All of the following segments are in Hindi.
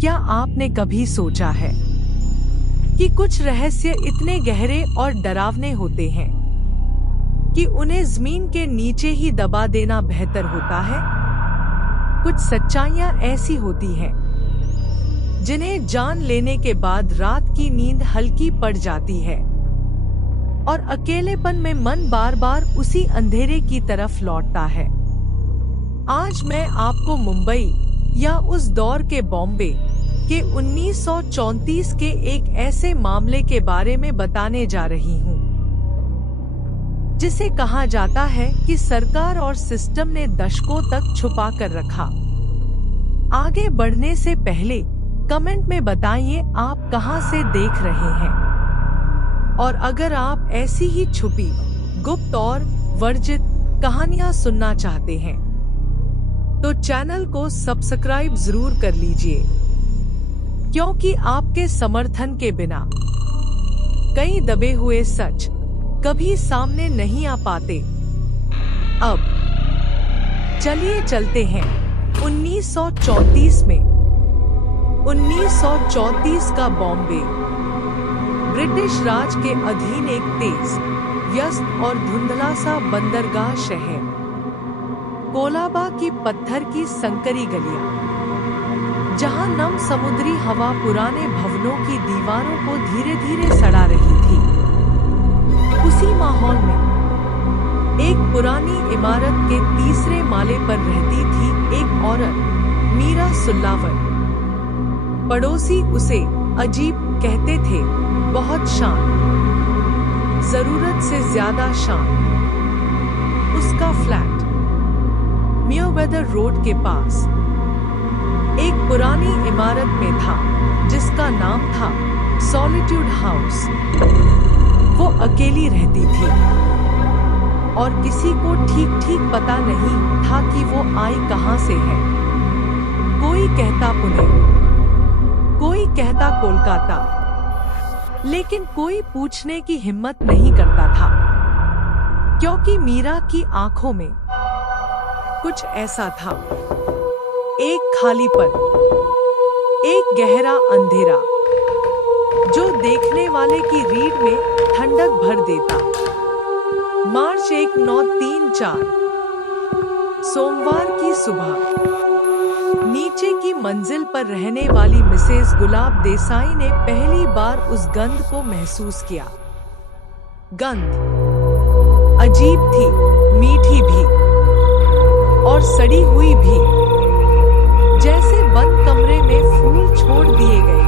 क्या आपने कभी सोचा है कि कुछ रहस्य इतने गहरे और डरावने होते हैं कि उन्हें जमीन के नीचे ही दबा देना बेहतर होता है? कुछ सच्चाइयां ऐसी होती हैं जिन्हें जान लेने के बाद रात की नींद हल्की पड़ जाती है और अकेलेपन में मन बार बार उसी अंधेरे की तरफ लौटता है। आज मैं आपको मुंबई या उस दौर के बॉम्बे के 1934 के एक ऐसे मामले के बारे में बताने जा रही हूँ जिसे कहा जाता है कि सरकार और सिस्टम ने दशकों तक छुपा कर रखा। आगे बढ़ने से पहले कमेंट में बताइए आप कहां से देख रहे हैं, और अगर आप ऐसी ही छुपी, गुप्त और वर्जित कहानियां सुनना चाहते हैं तो चैनल को सब्सक्राइब जरूर कर लीजिए, क्योंकि आपके समर्थन के बिना कई दबे हुए सच कभी सामने नहीं आ पाते। अब चलिए चलते हैं 1934 में। 1934 का बॉम्बे ब्रिटिश राज के अधीन एक तेज, व्यस्त और धुंधला सा बंदरगाह शहर। कोलाबा की पत्थर की संकरी गलियां, जहां नम समुद्री हवा पुराने भवनों की दीवारों को धीरे धीरे सड़ा रही थी। उसी माहौल में एक पुरानी इमारत के तीसरे माले पर रहती थी एक औरत, मीरा सुल्लावर। पड़ोसी उसे अजीब कहते थे, बहुत शांत, जरूरत से ज्यादा शांत। उसका फ्लैट मेयरवेदर रोड के पास एक पुरानी इमारत में था जिसका नाम था सॉलिट्यूड हाउस। वो अकेली रहती थी और किसी को ठीक ठीक पता नहीं था कि वो आई कहां से है। कोई कहता पुणे, कोई कहता कोलकाता, लेकिन कोई पूछने की हिम्मत नहीं करता था, क्योंकि मीरा की आंखों में कुछ ऐसा था, एक खालीपन, एक गहरा अंधेरा जो देखने वाले की रीढ़ में ठंडक भर देता। मार्च 1934 सोमवार की सुबह नीचे की मंजिल पर रहने वाली मिसेज गुलाब देसाई ने पहली बार उस गंध को महसूस किया। गंध अजीब थी, मीठी भी और सड़ी हुई भी, जैसे बंद कमरे में फूल छोड़ दिए गए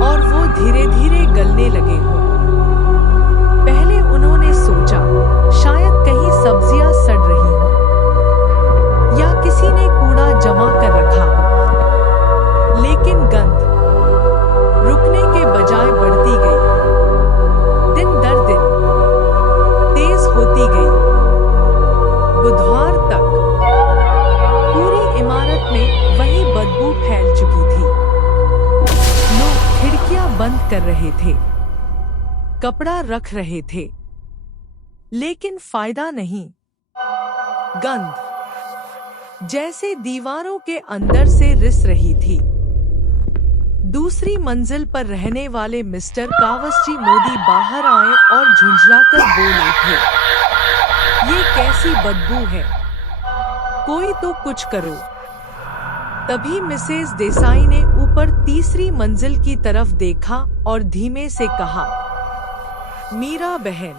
और वो धीरे धीरे गलने लगे हों। पहले उन्होंने सोचा शायद कहीं सब्जियां सड़ रही हों या किसी ने कूड़ा जमा कर रखा हो, लेकिन गंध रुकने के बजाय बढ़ती गई, दिन दर दिन तेज होती गई। बुधवार तक पूरी इमारत में वही बदबू फैल चुकी थी। लोग खिड़कियां बंद कर रहे थे, कपड़ा रख रहे थे, लेकिन फायदा नहीं। गंध जैसे दीवारों के अंदर से रिस रही थी। दूसरी मंजिल पर रहने वाले मिस्टर कावसजी मोदी बाहर आए और झुंझलाकर बोले थे, ये कैसी बदबू है, कोई तो कुछ करो। तभी मिसेज देसाई ने ऊपर तीसरी मंजिल की तरफ देखा और धीमे से कहा, मीरा बहन,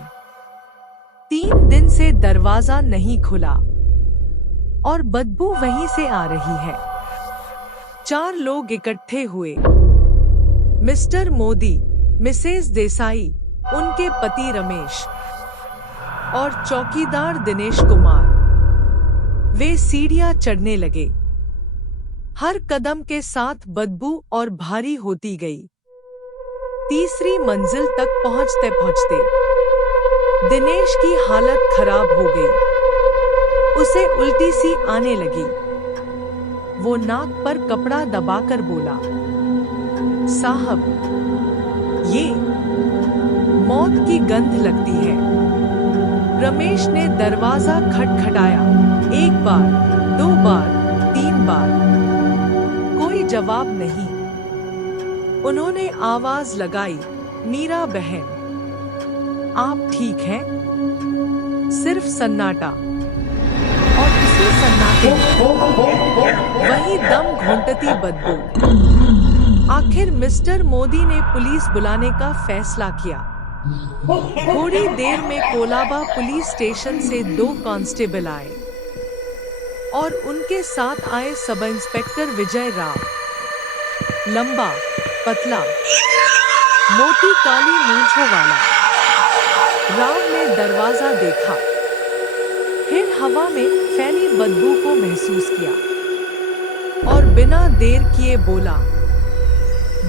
3 दिन से दरवाजा नहीं खुला और बदबू वहीं से आ रही है। 4 लोग इकट्ठे हुए, मिस्टर मोदी, मिसेज देसाई, उनके पति रमेश और चौकीदार दिनेश कुमार। वे सीढ़ियां चढ़ने लगे। हर कदम के साथ बदबू और भारी होती गई। तीसरी मंजिल तक पहुंचते पहुंचते दिनेश की हालत खराब हो गई। उसे उल्टी सी आने लगी। वो नाक पर कपड़ा दबाकर बोला, साहब, ये मौत की गंध लगती है। रमेश ने दरवाजा खटखटाया, 1 बार, 2 बार, 3 बार। कोई जवाब नहीं। उन्होंने आवाज लगाई, मीरा बहन, आप ठीक हैं? सिर्फ सन्नाटा, और उसी सन्नाटे में वही दम घुंटती बदबू। आखिर मिस्टर मोदी ने पुलिस बुलाने का फैसला किया। थोड़ी देर में कोलाबा पुलिस स्टेशन से 2 कांस्टेबल आए और उनके साथ आए सब इंस्पेक्टर विजय राव। लंबा, पतला, मोटी काली मूंछों वाला। राव ने दरवाजा देखा, फिर हवा में फैली बदबू को महसूस किया और बिना देर किए बोला,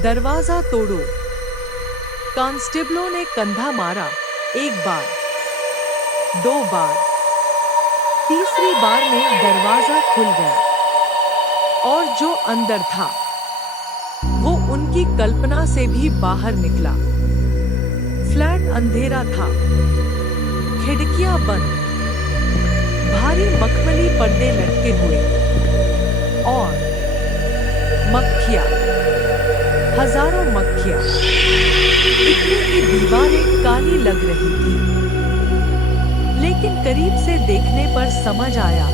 दरवाजा तोड़ो। कांस्टेबलों ने कंधा मारा, 1 बार, 2 बार, तीसरी बार में दरवाजा खुल गया और जो अंदर था वो उनकी कल्पना से भी बाहर निकला। फ्लैट अंधेरा था, खिड़कियां बंद, भारी मखमली पर्दे लटके हुए और मक्खियां, हजारों मक्खियां। इतनी की दीवारें काली लग रही थी, लेकिन करीब से देखने पर समझ आया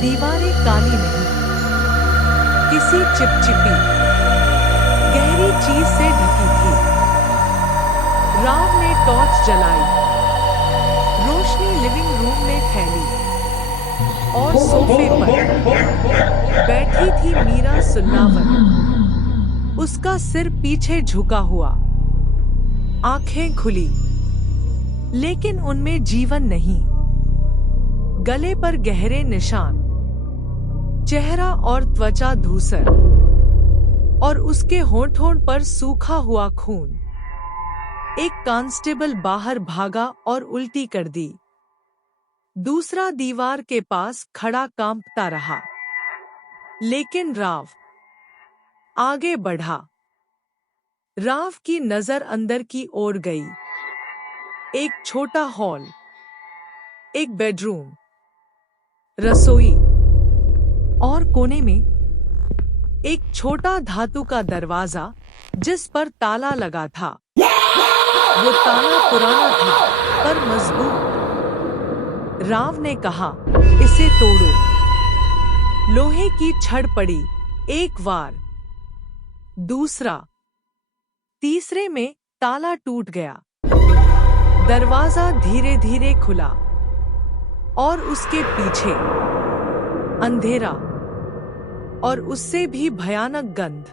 दीवारें काली नहीं, किसी चिपचिपी गहरी चीज से ढकी थी। राव ने टॉर्च जलाई, रोशनी लिविंग रूम में फैली और सोफे पर बैठी थी मीरा सुन्नावर, उसका सिर पीछे झुका हुआ, आंखें खुली, लेकिन उनमें जीवन नहीं। गले पर गहरे निशान, चेहरा और त्वचा धूसर, और उसके होंठ-होंठ पर सूखा हुआ खून। एक कांस्टेबल बाहर भागा और उल्टी कर दी। दूसरा दीवार के पास खड़ा कांपता रहा, लेकिन राव आगे बढ़ा। राव की नजर अंदर की ओर गई। एक छोटा हॉल, एक बेडरूम, रसोई और कोने में एक छोटा धातु का दरवाजा जिस पर ताला लगा था। वो ताला पुराना था पर मजबूत। राव ने कहा, इसे तोड़ो। लोहे की छड़ पड़ी, 1 बार, दूसरा, तीसरे में ताला टूट गया। दरवाजा धीरे धीरे खुला और उसके पीछे अंधेरा और उससे भी भयानक गंध।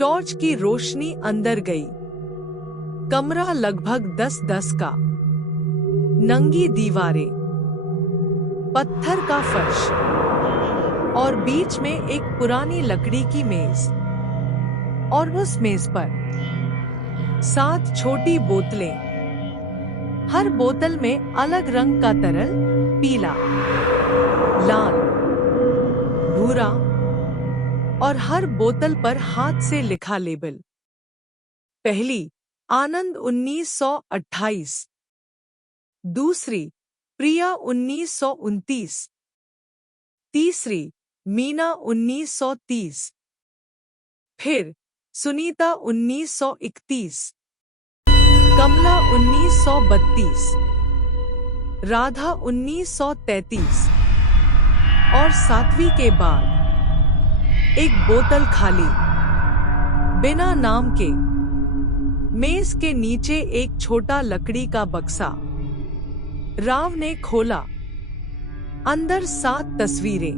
टॉर्च की रोशनी अंदर गई। कमरा लगभग 10-10 का, नंगी दीवारें, पत्थर का फर्श और बीच में एक पुरानी लकड़ी की मेज, और उस मेज पर 7 छोटी बोतलें, हर बोतल में अलग रंग का तरल, पीला, लाल, भूरा, और हर बोतल पर हाथ से लिखा लेबल। पहली, आनंद 1928, दूसरी, प्रिया 1929, तीसरी, मीना 1930, फिर सुनीता 1931, कमला 1932, राधा 1933, और 7वीं के बाद एक बोतल खाली, बिना नाम के। मेज के नीचे एक छोटा लकड़ी का बक्सा। राव ने खोला। अंदर 7 तस्वीरें,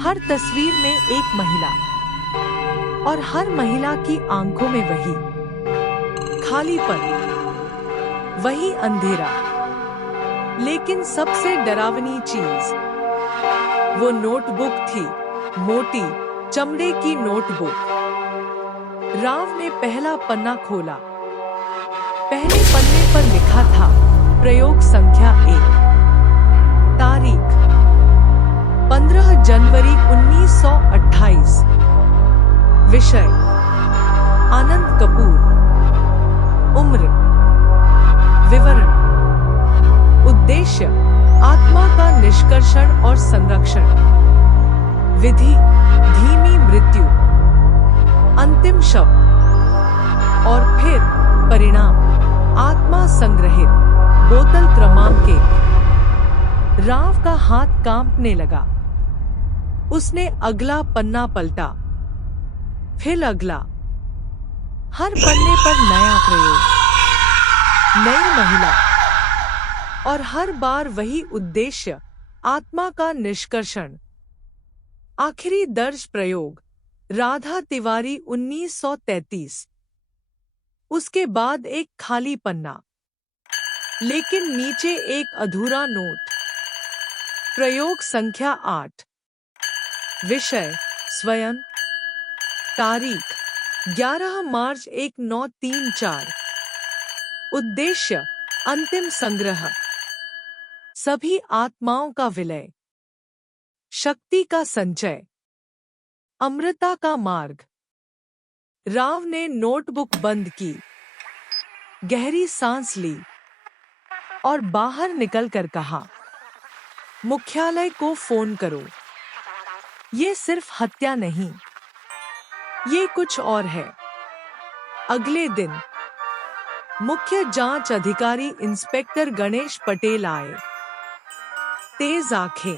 हर तस्वीर में एक महिला, और हर महिला की आंखों में वही खालीपन, वही अंधेरा। लेकिन सबसे डरावनी चीज वो नोटबुक थी, मोटी चमड़े की नोटबुक। राव ने पहला पन्ना खोला। पहले पन्ने पर लिखा था, प्रयोग संख्या 1, तारीख 15 जनवरी 1928, विषय आनंद कपूर, उम्र, विवरण, उद्देश्य आत्मा का निष्कर्षण और संरक्षण, विधि धीमी मृत्यु। बोतल क्रमांक 1। राव का हाथ कांपने लगा। उसने अगला पन्ना पलटा, फिर अगला। हर पन्ने पर नया प्रयोग, नई महिला, और हर बार वही उद्देश्य, आत्मा का निष्कर्षण। आखिरी दर्ज प्रयोग, राधा तिवारी 1933। उसके बाद एक खाली पन्ना, लेकिन नीचे एक अधूरा नोट। प्रयोग संख्या 8। विषय स्वयं। तारीख 11 मार्च 1934। उद्देश्य अंतिम संग्रह, सभी आत्माओं का विलय, शक्ति का संचय, अमृता का मार्ग। राव ने नोटबुक बंद की, गहरी सांस ली और बाहर निकलकर कहा, मुख्यालय को फोन करो। ये सिर्फ हत्या नहीं, ये कुछ और है। अगले दिन मुख्य जांच अधिकारी इंस्पेक्टर गणेश पटेल आए। तेज आंखें,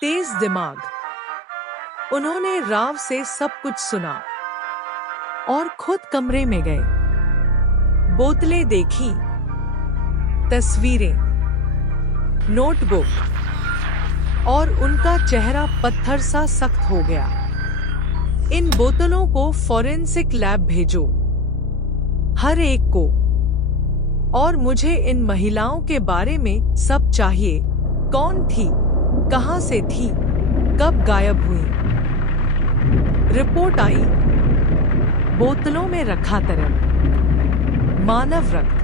तेज दिमाग। उन्होंने राव से सब कुछ सुना और खुद कमरे में गए। बोतलें देखी, तस्वीरें, नोटबुक, और उनका चेहरा पत्थर सा सख्त हो गया। इन बोतलों को फॉरेंसिक लैब भेजो, हर एक को। और मुझे इन महिलाओं के बारे में सब चाहिए। कौन थी, कहां से थी, कब गायब हुई। रिपोर्ट आई। बोतलों में रखा तरल मानव रक्त,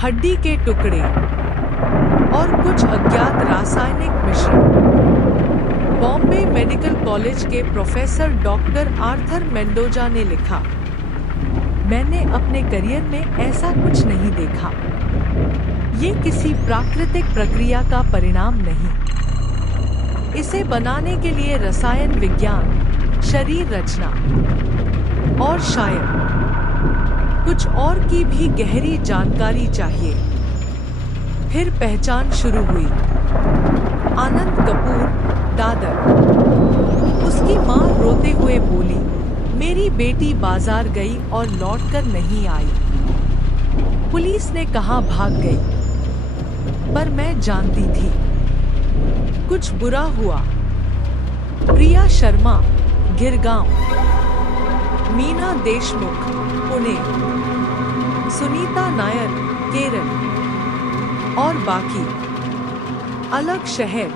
हड्डी के टुकड़े और कुछ अज्ञात रासायनिक मिश्रण। बॉम्बे मेडिकल कॉलेज के प्रोफेसर डॉक्टर आर्थर मेंडोजा ने लिखा, मैंने अपने करियर में ऐसा कुछ नहीं देखा। ये किसी प्राकृतिक प्रक्रिया का परिणाम नहीं। इसे बनाने के लिए रसायन विज्ञान, शरीर रचना और शायद कुछ और की भी गहरी जानकारी चाहिए। फिर पहचान शुरू हुई। आनंद कपूर, दादर। उसकी मां रोते हुए बोली, मेरी बेटी बाजार गई और लौटकर नहीं आई। पुलिस ने कहा भाग गई, पर मैं जानती थी कुछ बुरा हुआ। प्रिया शर्मा, गिरगांव। मीना देशमुख, पुणे। सुनीता नायर, केरल। और बाकी अलग शहर,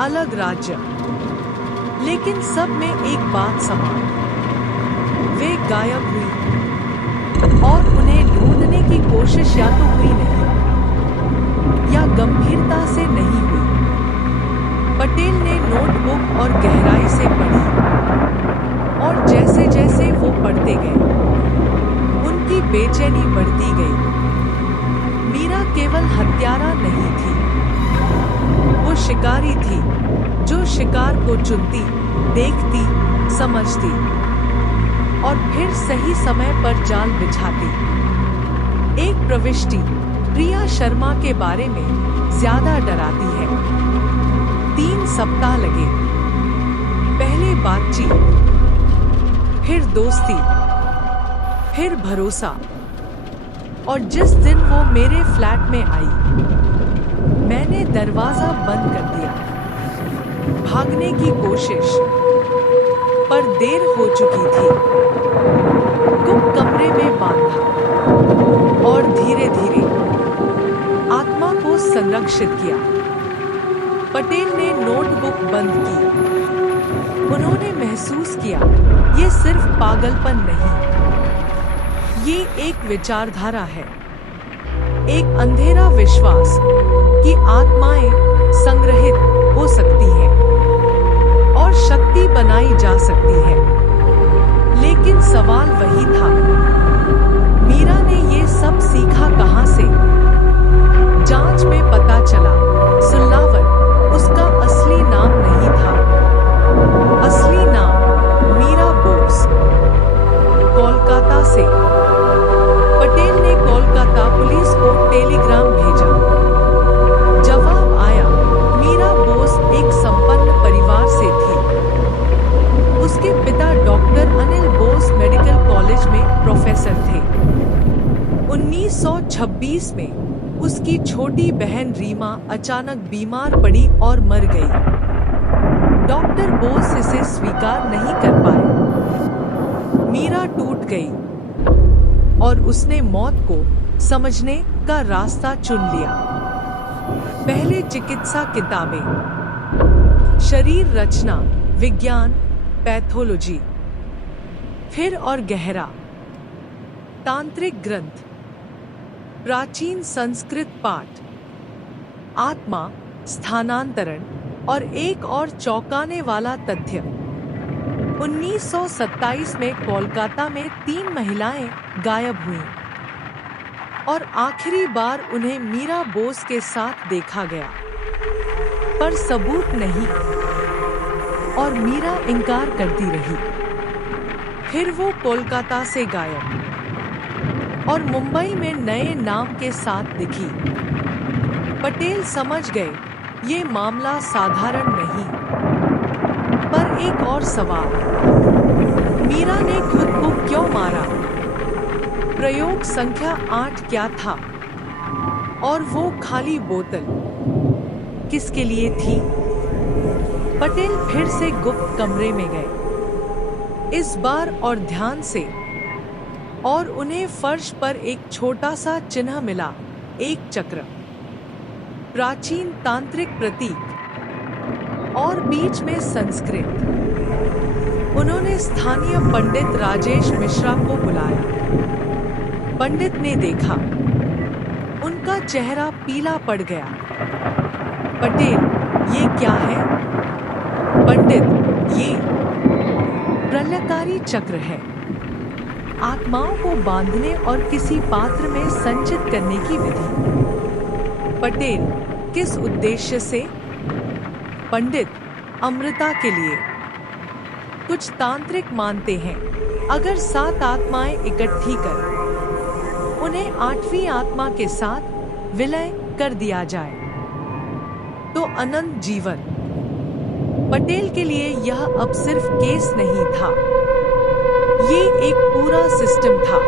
अलग राज्य, लेकिन सब में एक बात समान। वे गायब हुई और उन्हें ढूंढने की कोशिश या तो हुई नहीं या गंभीरता से नहीं हुई। पटेल ने नोटबुक और गहराई से पढ़ी, और जैसे जैसे वो पढ़ते गए उनकी बेचैनी बढ़ती गई। मीरा केवल हत्यारा नहीं थी, वो शिकारी थी जो शिकार को चुनती, देखती, समझती और फिर सही समय पर जाल बिछाती। एक प्रविष्टि प्रिया शर्मा के बारे में ज्यादा डराती है। 3 सप्ताह लगे। पहले बातचीत, फिर दोस्ती, फिर भरोसा। और जिस दिन वो मेरे फ्लैट में आई, मैंने दरवाजा बंद कर दिया। भागने की कोशिश, पर देर हो चुकी थी। गुप्त कमरे में बांधा और धीरे धीरे आत्मा को संरक्षित किया। पटेल ने नोटबुक बंद की। उन्होंने महसूस किया, ये सिर्फ पागलपन नहीं, ये एक विचारधारा है, एक अंधेरा विश्वास कि आत्माएं संग्रहित हो सकती हैं और शक्ति बनाई जा सकती है। लेकिन सवाल वही था, मीरा ने ये सब सीखा कहां से? जांच में पता चला, सुल्लावन उसका असली नाम नहीं था। असली नाम मीरा बोस, कोलकाता से। पटेल ने कोलकाता पुलिस को टेलीग्राम 1926 में उसकी छोटी बहन रीमा अचानक बीमार पड़ी और मर गई। डॉक्टर बोस इसे स्वीकार नहीं कर पाए। मीरा टूट गई और उसने मौत को समझने का रास्ता चुन लिया। पहले चिकित्सा किताबें, शरीर रचना विज्ञान, पैथोलॉजी, फिर और गहरा तांत्रिक ग्रंथ, प्राचीन संस्कृत पाठ, आत्मा, स्थानांतरण और एक और चौंकाने वाला तथ्य। 1927 में कोलकाता में 3 महिलाएं गायब हुईं और आखिरी बार उन्हें मीरा बोस के साथ देखा गया, पर सबूत नहीं और मीरा इनकार करती रही। फिर वो कोलकाता से गायब और मुंबई में नए नाम के साथ दिखी। पटेल समझ गए ये मामला साधारण नहीं। पर एक और सवाल, मीरा ने खुद को क्यों मारा? प्रयोग संख्या 8 क्या था? और वो खाली बोतल किसके लिए थी? पटेल फिर से गुप्त कमरे में गए, इस बार और ध्यान से, और उन्हें फर्श पर एक छोटा सा चिन्ह मिला, एक चक्र, प्राचीन तांत्रिक प्रतीक और बीच में संस्कृत। उन्होंने स्थानीय पंडित राजेश मिश्रा को बुलाया। पंडित ने देखा, उनका चेहरा पीला पड़ गया। पटेल, ये क्या है? पंडित, ये प्रलयकारी चक्र है, आत्माओं को बांधने और किसी पात्र में संचित करने की विधि। पटेल, किस उद्देश्य से? पंडित, अमृता के लिए। कुछ तांत्रिक मानते हैं अगर 7 आत्माएं इकट्ठी कर उन्हें 8वीं आत्मा के साथ विलय कर दिया जाए तो अनंत जीवन। पटेल के लिए यह अब सिर्फ केस नहीं था, ये एक पूरा सिस्टम था।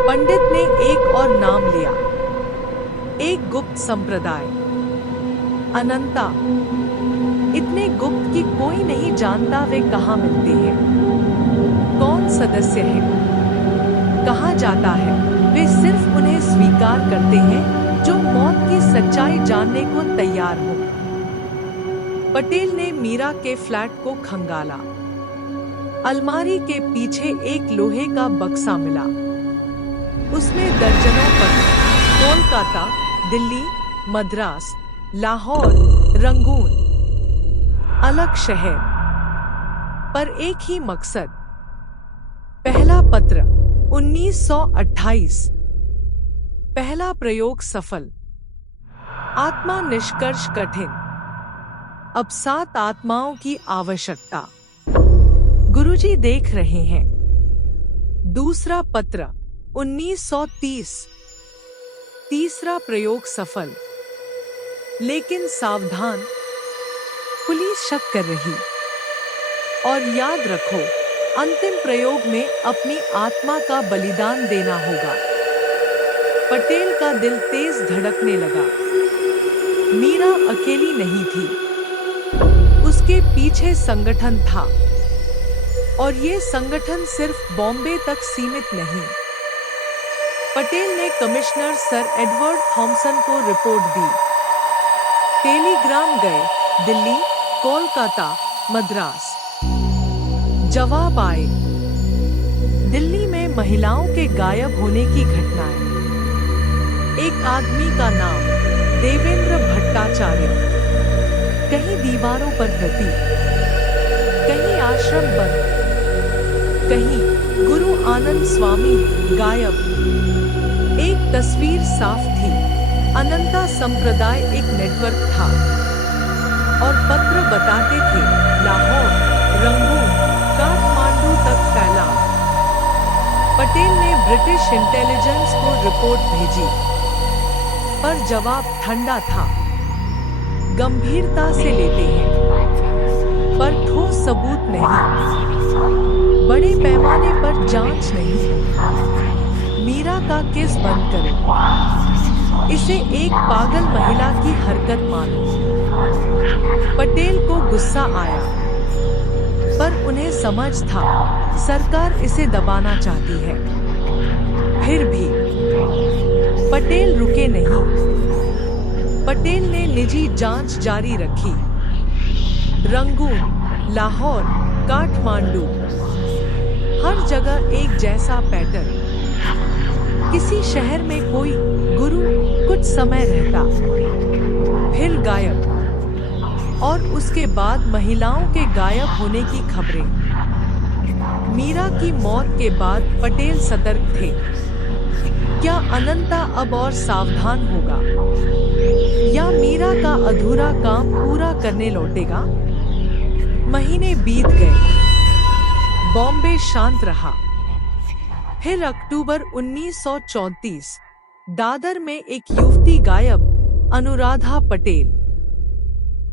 पंडित ने एक और नाम लिया, एक गुप्त संप्रदाय, अनंता। इतने गुप्त कि कोई नहीं जानता वे कहाँ मिलते हैं, कौन सदस्य है, कहाँ जाता है। वे सिर्फ उन्हें स्वीकार करते हैं जो मौत की सच्चाई जानने को तैयार हो। पटेल ने मीरा के फ्लैट को खंगाला। अलमारी के पीछे एक लोहे का बक्सा मिला। उसमें दर्जनों पत्र, कोलकाता, दिल्ली, मद्रास, लाहौर, रंगून, अलग शहर, पर एक ही मकसद। पहला पत्र 1928। पहला प्रयोग सफल। आत्मा निष्कर्ष कठिन। अब 7 आत्माओं की आवश्यकता। गुरुजी देख रहे हैं। दूसरा पत्र 1930। तीसरा प्रयोग सफल, लेकिन सावधान, पुलिस शक कर रही। और याद रखो, अंतिम प्रयोग में अपनी आत्मा का बलिदान देना होगा। पटेल का दिल तेज धड़कने लगा। मीरा अकेली नहीं थी, उसके पीछे संगठन था, और ये संगठन सिर्फ बॉम्बे तक सीमित नहीं। पटेल ने कमिश्नर सर एडवर्ड थॉमसन को रिपोर्ट दी। टेलीग्राम गए, दिल्ली, कोलकाता, मद्रास। जवाब आए। दिल्ली में महिलाओं के गायब होने की घटनाएं। एक आदमी का नाम देवेंद्र भट्टाचार्य। कहीं दीवारों पर प्रतीक, कहीं आश्रम बंद, कहीं गुरु आनंद स्वामी गायब। एक तस्वीर साफ थी, अनंता संप्रदाय एक नेटवर्क था, और पत्र बताते थे लाहौर, रंगून, काठमांडू तक फैला। पटेल ने ब्रिटिश इंटेलिजेंस को रिपोर्ट भेजी, पर जवाब ठंडा था। गंभीरता से लेते हैं, पर ठोस सबूत नहीं, बड़े पैमाने पर जांच नहीं। मीरा का किस बंद करो, इसे एक पागल महिला की हरकत मानो। पटेल को गुस्सा आया, पर उन्हें समझ था सरकार इसे दबाना चाहती है। फिर भी पटेल रुके नहीं। पटेल ने निजी जांच जारी रखी। रंगून, लाहौर, काठमांडू, हर जगह एक जैसा पैटर्न। किसी शहर में कोई गुरु कुछ समय रहता, फिर गायब, और उसके बाद महिलाओं के गायब होने की खबरें। मीरा की मौत के बाद पटेल सतर्क थे। क्या अनंता अब और सावधान होगा, या मीरा का अधूरा काम पूरा करने लौटेगा? महीने बीत गए, बॉम्बे शांत रहा। फिर अक्टूबर 1934, दादर में एक युवती गायब, अनुराधा पटेल।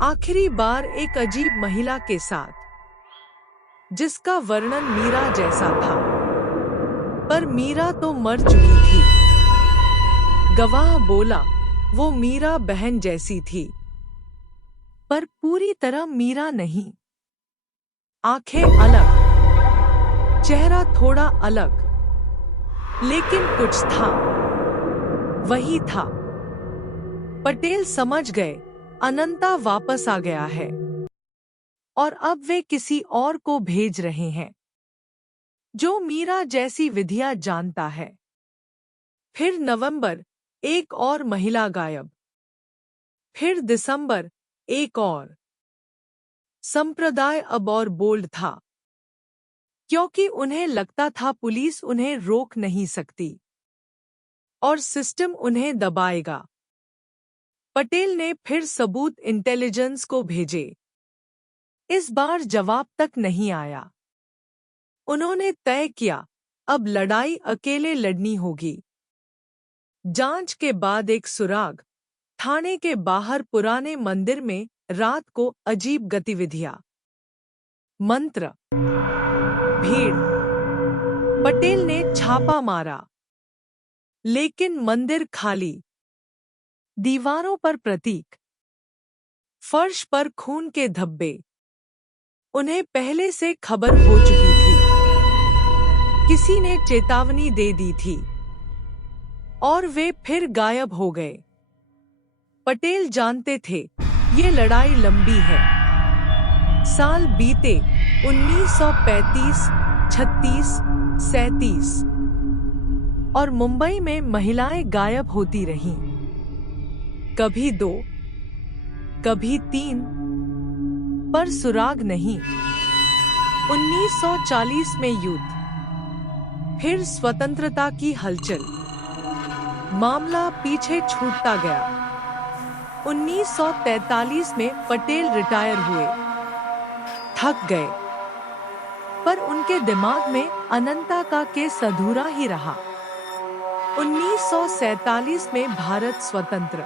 आखिरी बार एक अजीब महिला के साथ, जिसका वर्णन मीरा जैसा था, पर मीरा तो मर चुकी थी। गवाह बोला, वो मीरा बहन जैसी थी, पर पूरी तरह मीरा नहीं। आंखें अलग, चेहरा थोड़ा अलग, लेकिन कुछ था, वही था। पटेल समझ गए, अनंता वापस आ गया है, और अब वे किसी और को भेज रहे हैं, जो मीरा जैसी विधियां जानता है। फिर नवंबर, एक और महिला गायब। फिर दिसंबर, एक और। संप्रदाय अब और बोल्ड था, क्योंकि उन्हें लगता था पुलिस उन्हें रोक नहीं सकती, और सिस्टम उन्हें दबाएगा। पटेल ने फिर सबूत इंटेलिजेंस को भेजे। इस बार जवाब तक नहीं आया। उन्होंने तय किया, अब लड़ाई अकेले लड़नी होगी। जांच के बाद एक सुराग, थाने के बाहर पुराने मंदिर में रात को अजीब गतिविधियां। मंत्र, भीड़। पटेल ने छापा मारा, लेकिन मंदिर खाली। दीवारों पर प्रतीक, फर्श पर खून के धब्बे। उन्हें पहले से खबर हो चुकी थी, किसी ने चेतावनी दे दी थी, और वे फिर गायब हो गए। पटेल जानते थे, ये लड़ाई लंबी है। साल बीते, 1935, 36, 37, और मुंबई में महिलाएं गायब होती रहीं। कभी 2, कभी 3, पर सुराग नहीं। 1940 में युद्ध, फिर स्वतंत्रता की हलचल। मामला पीछे छूटता गया। 1943 में पटेल रिटायर हुए, थक गए, पर उनके दिमाग में अनंता का केस अधूरा ही रहा। 1947 में भारत स्वतंत्र।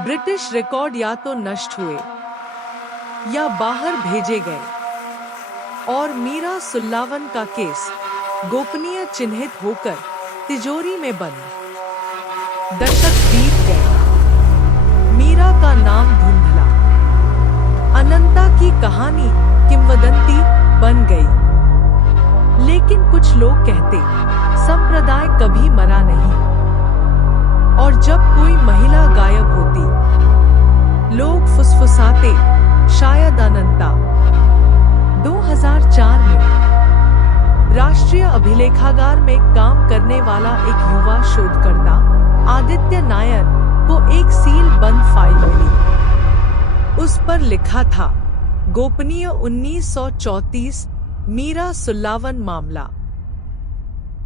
ब्रिटिश रिकॉर्ड या तो नष्ट हुए, या बाहर भेजे गए, और मीरा सुल्लावन का केस गोपनीय चिन्हित होकर तिजोरी में बंद। दशक बीत गए, मीरा का नाम धुंधला, अनंता की कहानी किंवदंती बन गई। लेकिन कुछ लोग कहते, संप्रदाय कभी मरा नहीं, और जब कोई महिला गायब होती, लोग फुसफुसाते, शायद अनंता। 2004 में राष्ट्रीय अभिलेखागार में काम करने वाला एक युवा शोधकर्ता, आदित्य नायर, को एक सील बंद फाइल मिली। उस पर लिखा था, गोपनीय 1934 मीरा सुल्लावन मामला।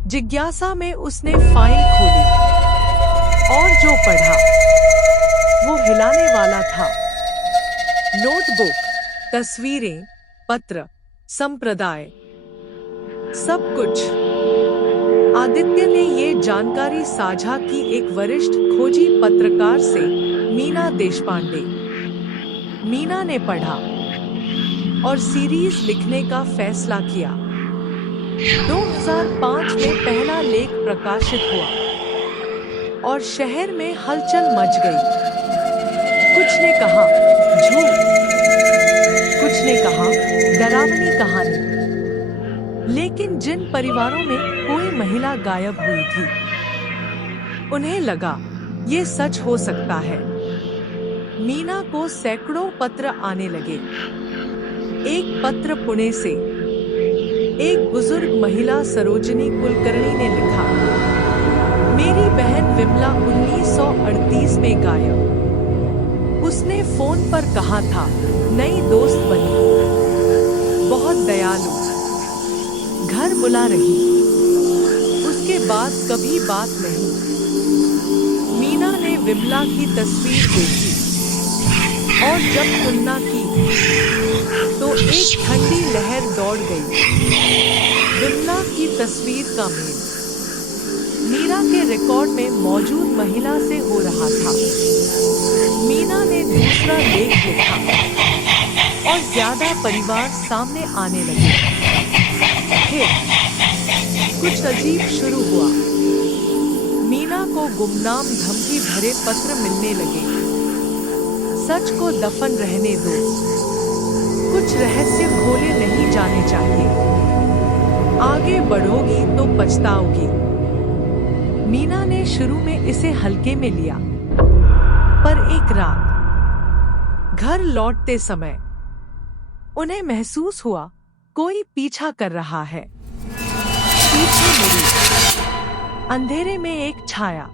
जिज्ञासा में उसने फाइल खोली, और जो पढ़ा, वो हिलाने वाला था। नोटबुक, तस्वीरें, पत्र, संप्रदाय, सब कुछ। आदित्य ने ये जानकारी साझा की एक वरिष्ठ खोजी पत्रकार से, मीना देशपांडे। मीना ने पढ़ा और सीरीज लिखने का फैसला किया। 2005 में पहला लेख प्रकाशित हुआ और शहर में हलचल मच गई। कुछ ने कहा झूठ, कुछ ने कहा डरावनी कहानी। लेकिन जिन परिवारों में कोई महिला गायब हुई थी, उन्हें लगा ये सच हो सकता है। मीना को सैकड़ों पत्र आने लगे। एक पत्र पुणे से एक बुजुर्ग महिला सरोजिनी कुलकर्णी ने लिखा, मेरी बहन विमला 1938 में गायब। उसने फोन पर कहा था नई दोस्त बनी, बहुत दयालु, घर बुला रही। उसके बाद कभी बात नहीं। मीना ने विमला की तस्वीर देखी और जब तुलना की तो एक ठंडी लहर दौड़ गई। विमला की तस्वीर का मेल मीरा के रिकॉर्ड में मौजूद महिला से हो रहा था। मीना ने दूसरा लेख लिखा और ज्यादा परिवार सामने आने लगे। फिर कुछ अजीब शुरू हुआ। मीना को गुमनाम धमकी भरे पत्र मिलने लगे। सच को दफन रहने दो, कुछ रहस्य खोले नहीं जाने चाहिए, आगे बढ़ोगी तो पछताओगी। मीना ने शुरू में इसे हल्के में लिया, पर एक रात घर लौटते समय उन्हें महसूस हुआ कोई पीछा कर रहा है। पीछे मुड़ी, अंधेरे में एक छाया।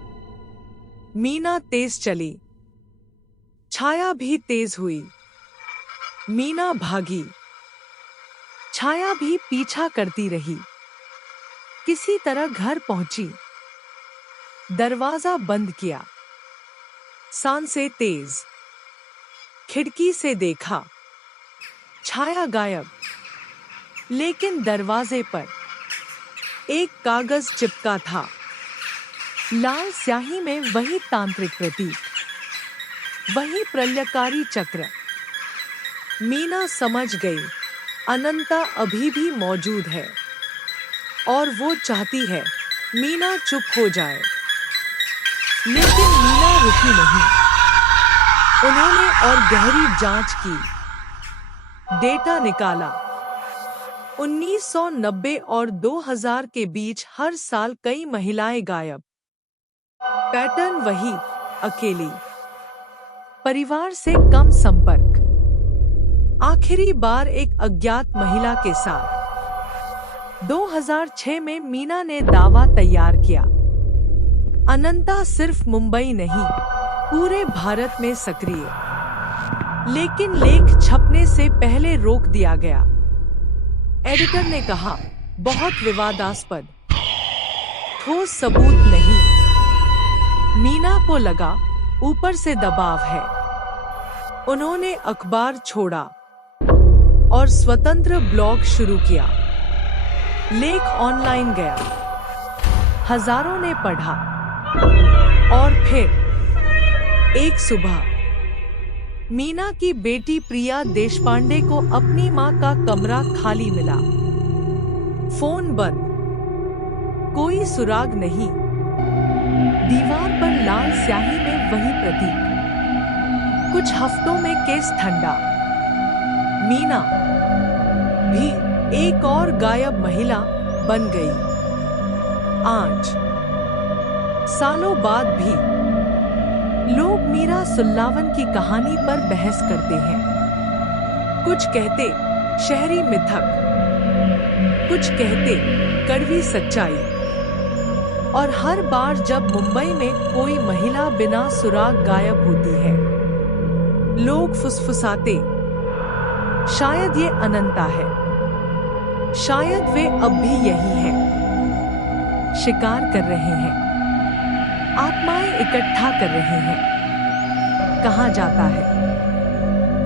मीना तेज चली, छाया भी तेज हुई। मीना भागी, छाया भी पीछा करती रही। किसी तरह घर पहुंची, दरवाजा बंद किया, सांसें तेज। खिड़की से देखा, छाया गायब, लेकिन दरवाजे पर एक कागज चिपका था, लाल स्याही में वही तांत्रिक प्रतीक, वही प्रलयकारी चक्र। मीना समझ गई अनंता अभी भी मौजूद है और वो चाहती है मीना चुप हो जाए। लेकिन मीना रुकी नहीं। उन्होंने और गहरी जांच की, डेटा निकाला। 1990 और 2000 के बीच हर साल कई महिलाएं गायब। पैटर्न वही, अकेली, परिवार से कम संपर्क। आखिरी बार एक अज्ञात महिला के साथ 2006 में मीना ने दावा तैयार किया। अनंता सिर्फ मुंबई नहीं, पूरे भारत में सक्रिय। लेकिन लेख छपने से पहले रोक दिया गया। एडिटर ने कहा, बहुत विवादास्पद, ठोस सबूत नहीं। मीना को लगा ऊपर से दबाव है। उन्होंने अखबार छोड़ा और स्वतंत्र ब्लॉग शुरू किया। लेख ऑनलाइन गया, हजारों ने पढ़ा। और फिर एक सुबह मीना की बेटी प्रिया देशपांडे को अपनी मां का कमरा खाली मिला। फोन बंद, कोई सुराग नहीं। दीवार पर लाल स्याही में वही प्रतीक। कुछ हफ्तों में केस ठंडा। मीना भी एक और गायब महिला बन गई। आज सालों बाद भी लोग मीरा सुल्लावन की कहानी पर बहस करते हैं। कुछ कहते शहरी मिथक, कुछ कहते कड़वी सच्चाई। और हर बार जब मुंबई में कोई महिला बिना सुराग गायब होती है, लोग फुसफुसाते, शायद ये अनंता है, शायद वे अब भी यही हैं, शिकार कर रहे हैं, आत्माएं इकट्ठा कर रहे हैं। कहा जाता है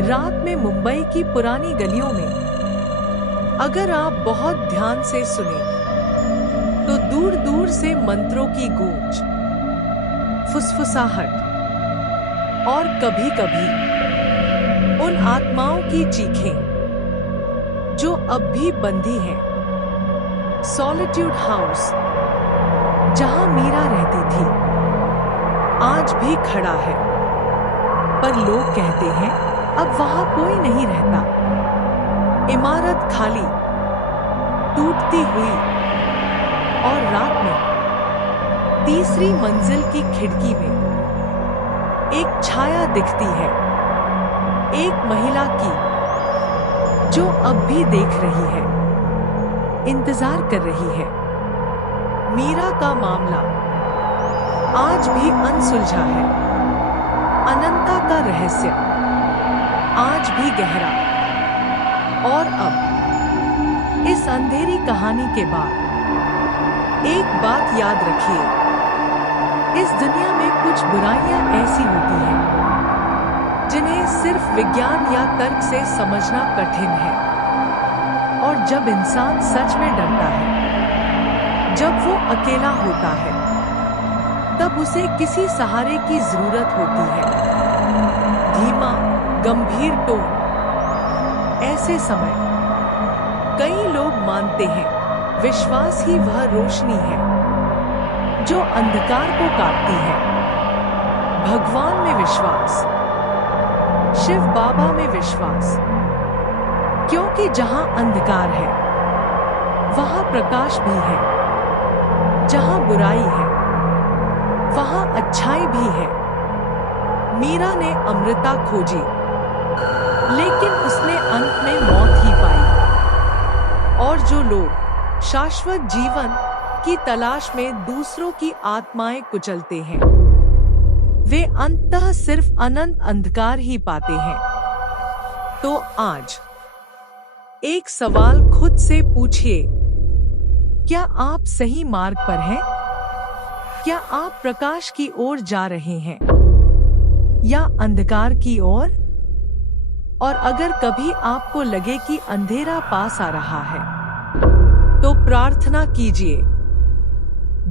रात में मुंबई की पुरानी गलियों में अगर आप बहुत ध्यान से सुने तो दूर दूर से मंत्रों की गूंज, फुसफुसाहट और कभी कभी उन आत्माओं की चीखें जो अब भी बंधी हैं, सॉलिट्यूड हाउस, जहां मीरा रहती थी, आज भी खड़ा है, पर लोग कहते हैं अब वहां कोई नहीं रहता। इमारत खाली, टूटती हुई, और रात में तीसरी मंजिल की खिड़की में एक छाया दिखती है, एक महिला की, जो अब भी देख रही है, इंतजार कर रही है। मीरा का मामला आज भी अनसुलझा है। अनंता का रहस्य आज भी गहरा। और अब इस अंधेरी कहानी के बाद एक बात याद रखिए, इस दुनिया में कुछ बुराइयां ऐसी होती हैं जिन्हें सिर्फ विज्ञान या तर्क से समझना कठिन है। और जब इंसान सच में डरता है, जब वो अकेला होता है, तब उसे किसी सहारे की जरूरत होती है। धीमा, गंभीर टोन। ऐसे समय कई लोग मानते हैं विश्वास ही वह रोशनी है जो अंधकार को काटती है। भगवान में विश्वास, शिव बाबा में विश्वास, क्योंकि जहां अंधकार है वहां प्रकाश भी है, जहां बुराई है वहां अच्छाई भी है। मीरा ने अमृता खोजी, लेकिन उसने अंत में मौत ही पाई। और जो लोग शाश्वत जीवन की तलाश में दूसरों की आत्माएं कुचलते हैं, वे अंततः सिर्फ अनंत अंधकार ही पाते हैं। तो आज एक सवाल खुद से पूछिए, क्या आप सही मार्ग पर हैं? क्या आप प्रकाश की ओर जा रहे हैं या अंधकार की ओर? और अगर कभी आपको लगे कि अंधेरा पास आ रहा है, तो प्रार्थना कीजिए,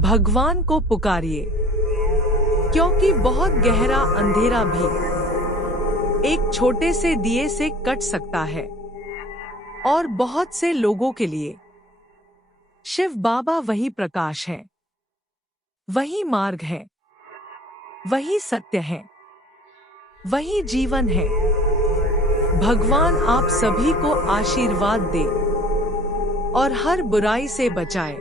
भगवान को पुकारिए, क्योंकि बहुत गहरा अंधेरा भी एक छोटे से दिए से कट सकता है। और बहुत से लोगों के लिए शिव बाबा वही प्रकाश है, वही मार्ग है, वही सत्य है, वही जीवन है। भगवान आप सभी को आशीर्वाद दे और हर बुराई से बचाए।